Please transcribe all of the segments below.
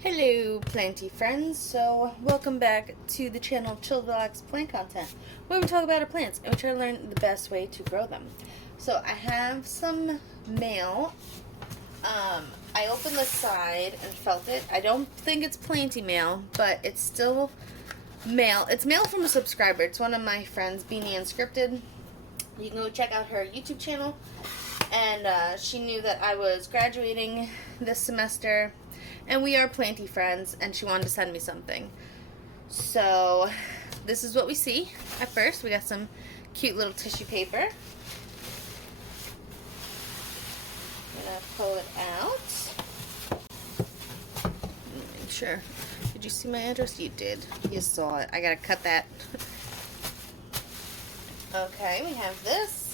Hello, Planty Friends. So, welcome back to the channel Chill Relax Plant Content, where we talk about our plants and we try to learn the best way to grow them. So, I have some mail. I opened the side and felt it. I don't think it's Planty mail, but it's still mail. It's mail from a subscriber. It's one of my friends, Beanie Unscripted. You can go check out her YouTube channel. And she knew that I was graduating this semester, and we are Planty Friends, and she wanted to send me something. So this is what we see at first. We got some cute little tissue paper. I'm gonna pull it out. Make sure. Did you see my address? You did. You saw it. I gotta cut that. Okay, we have this.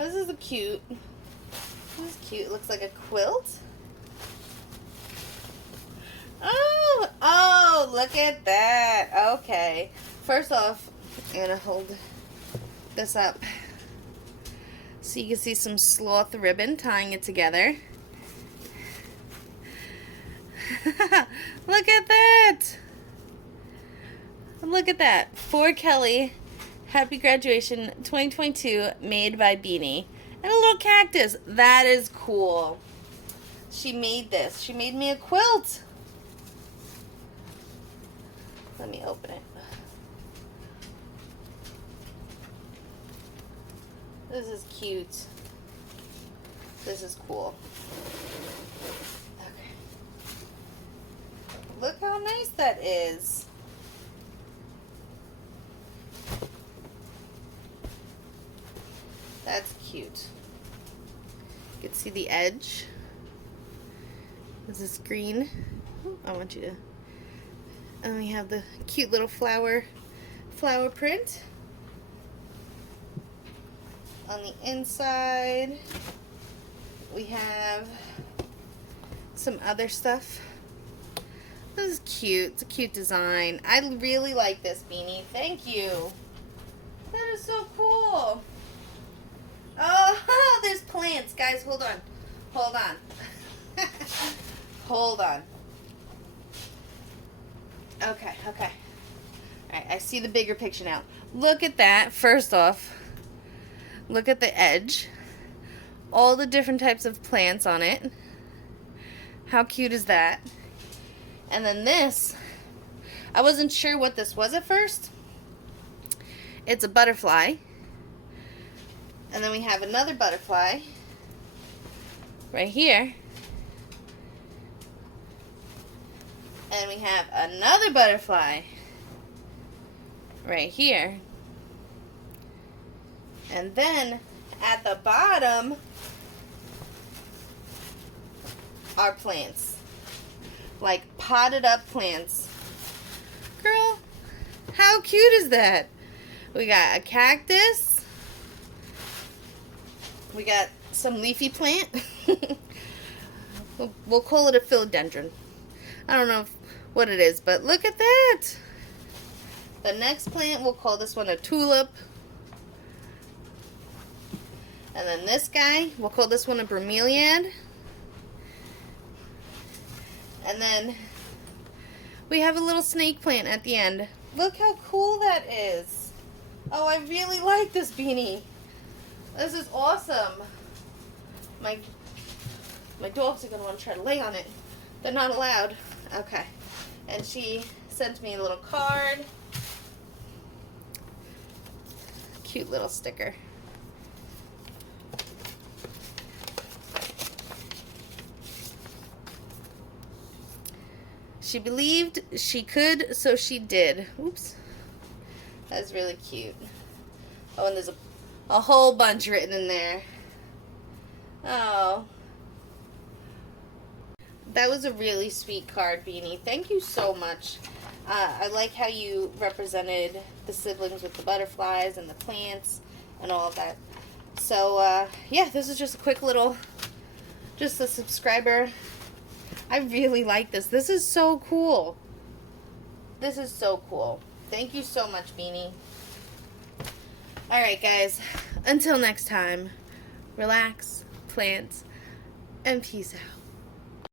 Oh, this is cute. This is cute. It looks like a quilt. Oh, look at that. Okay. First off, I'm going to hold this up so you can see some sloth ribbon tying it together. Look at that. Look at that. For Kelly. Happy graduation 2022, made by Beanie. And a little cactus. That is cool. She made this. She made me a quilt. Let me open it. This is cute. This is cool. Okay. Look how nice that is. That's cute. You can see the edge. This is green. I want you to. And we have the cute little flower print. On the inside, we have some other stuff. This is cute. It's a cute design. I really like this, Beanie. Thank you. That is so cool. Oh, there's plants. Guys, hold on. Hold on. Hold on. Okay. Alright, I see the bigger picture now. Look at that. First off, look at the edge. All the different types of plants on it. How cute is that? And then this, I wasn't sure what this was at first. It's a butterfly. And then we have another butterfly right here. And we have another butterfly right here. And then at the bottom are plants. Like potted up plants. Girl, how cute is that? We got a cactus. We got some leafy plant. We'll call it a philodendron. I don't know what it is, but look at that. The next plant, we'll call this one a tulip. And then this guy, we'll call this one a bromeliad. And then we have a little snake plant at the end. Look how cool that is. Oh, I really like this, Beanie. This is awesome. My dogs are going to want to try to lay on it. They're not allowed. Okay. And she sent me a little card. Cute little sticker. She believed she could, so she did. Oops. That's really cute. Oh, and there's a whole bunch written in there. Oh. That was a really sweet card, Beanie. Thank you so much. I like how you represented the siblings with the butterflies and the plants and all of that. So, yeah, this is just a quick little, just a subscriber I really like this. This is so cool. This is so cool. Thank you so much, Beanie. Alright, guys. Until next time, relax, plant, and peace out.